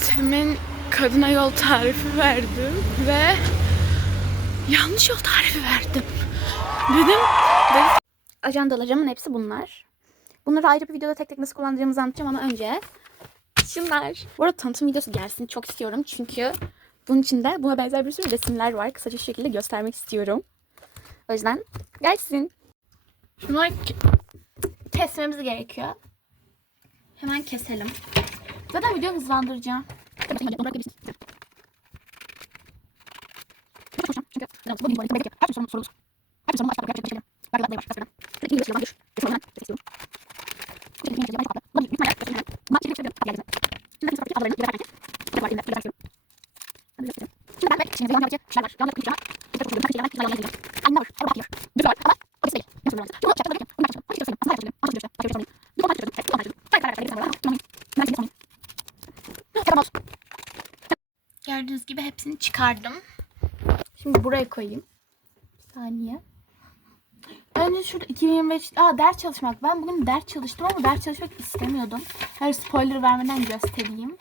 Temin kadına yol tarifi verdim ve yanlış yol tarifi verdim. Dedim, dedim ajandalarımın hepsi bunlar. Bunları ayrı bir videoda tek tek nasıl kullanacağımızı anlatacağım ama önce şunlar. Bu arada tanıtım videosu gelsin çok istiyorum çünkü bunun içinde buna benzer bir sürü resimler var. Kısaca şu şekilde göstermek istiyorum. O yüzden gelsin. şunlar ke- Kesmemiz gerekiyor. Hemen keselim. Zaten video hızlandıracağım. Hepsini çıkardım. Şimdi buraya koyayım. Bir saniye. Önce şurada 2025 Aa ders çalışmak. Ben bugün ders çalıştım ama ders çalışmak istemiyordum. Her spoiler vermeden göstereyim.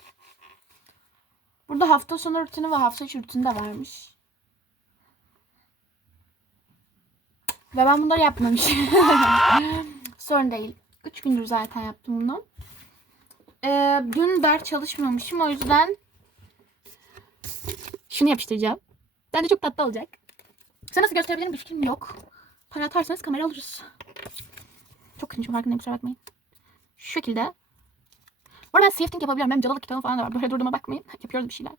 Burada hafta sonu rutini ve hafta içi rutini de varmış. Ve ben bunları yapmamışım. Sorun değil. 3 gündür zaten yaptım bunu. Ee, dün ders çalışmamışım. O yüzden şunu yapıştıracağım. Bence çok tatlı olacak. Size nasıl gösterebilirim bir fikrim yok. Para atarsanız kamera alırız. Çok cringe farkındayım kusura bakmayın. Şu şekilde. Bu arada ben safting yapabiliyorum. Benim cadalık kitabım falan da var. Böyle durduğuma bakmayın. Yapıyoruz bir şeyler.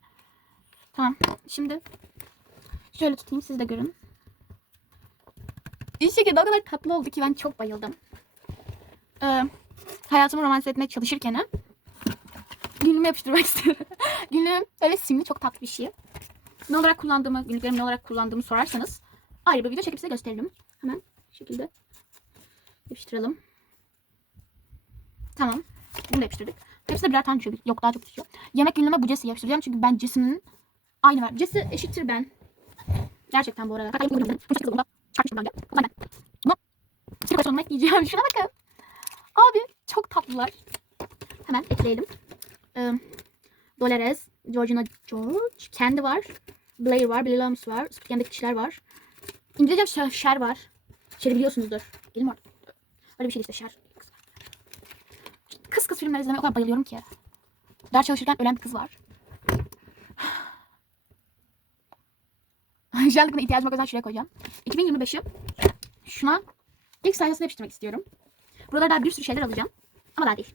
Tamam. Şimdi şöyle tutayım siz de görün. Bir şekilde o kadar tatlı oldu ki ben çok bayıldım. Ee, hayatımı romantize etmeye çalışırken günlüğümü yapıştırmak istiyorum. Günlüğüm öyle simli çok tatlı bir şey. Ne olarak kullandığımı, günlüklerimi ne olarak kullandığımı sorarsanız ayrı bir video çekip size gösteririm. Hemen şu şekilde yapıştıralım. Tamam. Bunu da yapıştırdık. Hepsine birer tane düşüyor. Yok daha çok düşüyor. Yemek günlüğüme bu Jesse'yi yapıştıracağım. Çünkü ben Jesse'nin aynı var. Jesse eşittir ben. Gerçekten bu arada. Bu sirke sonuna ekleyeceğim. Şuna bakın. Abi çok tatlılar. Hemen ekleyelim. Ee, Dolores, Georgina George, Kendi var. Blair var, Billy Lams var. Squid kişiler var. İngilizce Şer, Şer var. Şer'i biliyorsunuzdur. Gelin var. Öyle bir şey işte Şer. Kız kız filmler izlemeye o kadar bayılıyorum ki. Ders çalışırken ölen bir kız var. Buna ihtiyacım yok o yüzden şuraya koyacağım. 2025'i şuna ilk sayfasına yapıştırmak istiyorum. Buralarda bir sürü şeyler alacağım. Ama daha değil.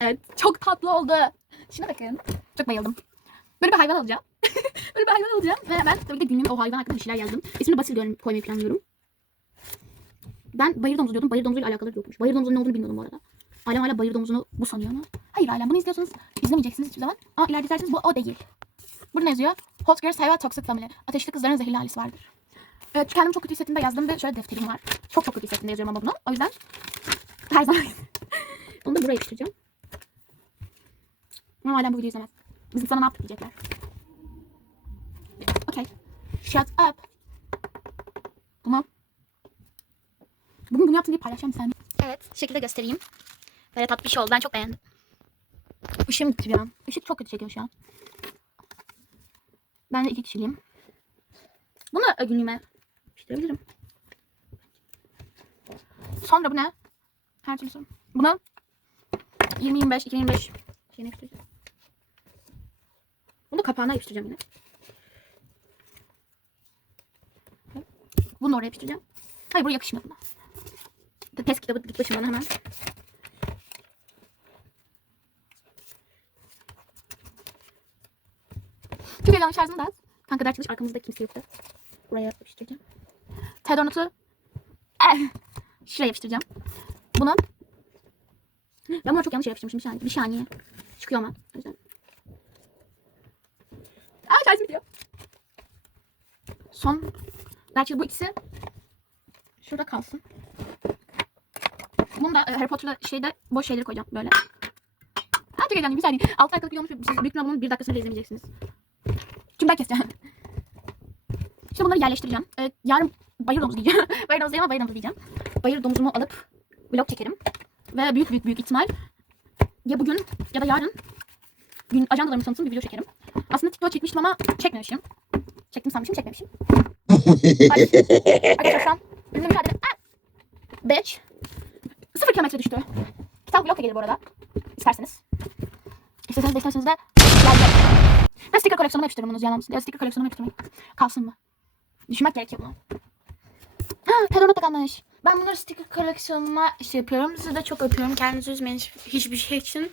Evet. Çok tatlı oldu. Şuna bakın. Çok bayıldım. Böyle bir hayvan alacağım. Böyle bir hayvan alacağım. Ve ben tabii de günlüğümde o hayvan hakkında bir şeyler yazdım. İsmini Basil koymayı planlıyorum. Ben bayır domuzu diyordum. Bayır domuzuyla alakalı yokmuş. Bayır domuzunun ne olduğunu bilmiyordum bu arada. Ailem hala bayır domuzunu bu sanıyor ama. Hayır ailem bunu izliyorsanız izlemeyeceksiniz hiçbir zaman. Ama ileride izlerseniz bu o değil. Burada ne yazıyor? Hot Girls Have a Toxic Family. Ateşli kızların zehirli ailesi vardır. Evet, kendimi çok kötü hissettiğimde yazdım ve şöyle defterim var. Çok çok kötü hissettiğimde yazıyorum ama bunu. O yüzden her zaman bunu da buraya yapıştıracağım. Ama hala bu videoyu izlemez. Bizim sana ne yaptık diyecekler. Okay. Shut up. Bunu Bugün bunu yaptım diye paylaşacağım saniye. Evet. Şekilde göstereyim. Böyle tatlı bir şey oldu. Ben çok beğendim. Işığım gitti bir an. Işık çok kötü çekiyor şu an. Ben de iki kişiliyim. Bunu günlüğüme yapıştırabilirim. Sonra bu ne? Her türlü sorun. Bunu 2025, 2025 şeyine yapıştıracağım. Bunu kapağına yapıştıracağım yine. Bunu oraya yapıştıracağım. Hayır buraya yakışmıyor buna. Test kitabı dik başım bana hemen. Çünkü yanlış şarjım da az. Kanka ders çalış arkamızda kimse yoktu. Buraya yapıştıracağım. TED notu eh, şuraya yapıştıracağım. Bunu ben buna çok yanlış şey yapıştırmışım. Bir saniye. Bir saniye. Çıkıyor ama. O yüzden. Şarjım bitiyor. Son. Gerçi bu ikisi şurada kalsın. Bunu da e, Harry Potter'da şeyde boş şeyleri koyacağım böyle. Ha çok heyecanlıyım bir saniye. 6 dakikalık video olmuş. Siz büyük ihtimalle bunun bir dakikasını bile izlemeyeceksiniz. Çünkü ben keseceğim. Şimdi bunları yerleştireceğim. Ee, yarın bayır domuzu diyeceğim. bayır domuzu değil ama bayır domuzu diyeceğim. Bayır domuzumu alıp vlog çekerim. Ve büyük büyük büyük ihtimal ya bugün ya da yarın gün ajandalarımı tanıtım bir video çekerim. Aslında TikTok'a çekmiştim ama çekmemişim. Çektim sanmışım çekmemişim. Arkadaşlar ünlü mücadele... Ah! Bitch. Sıfır kilometre düştü. Kitap vlog da gelir bu arada. İsterseniz. İsterseniz de isterseniz de. Ben sticker koleksiyonumu yapıştırırım bunu olmasın. Ya sticker koleksiyonumu yapıştırmayayım. Kalsın mı? Düşünmek gerekiyor bunu. Ha, Pedro da kalmış. Ben bunları sticker koleksiyonuma şey yapıyorum. Sizi de çok öpüyorum. Kendinizi üzmeyin hiç- hiçbir şey için.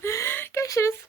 Görüşürüz.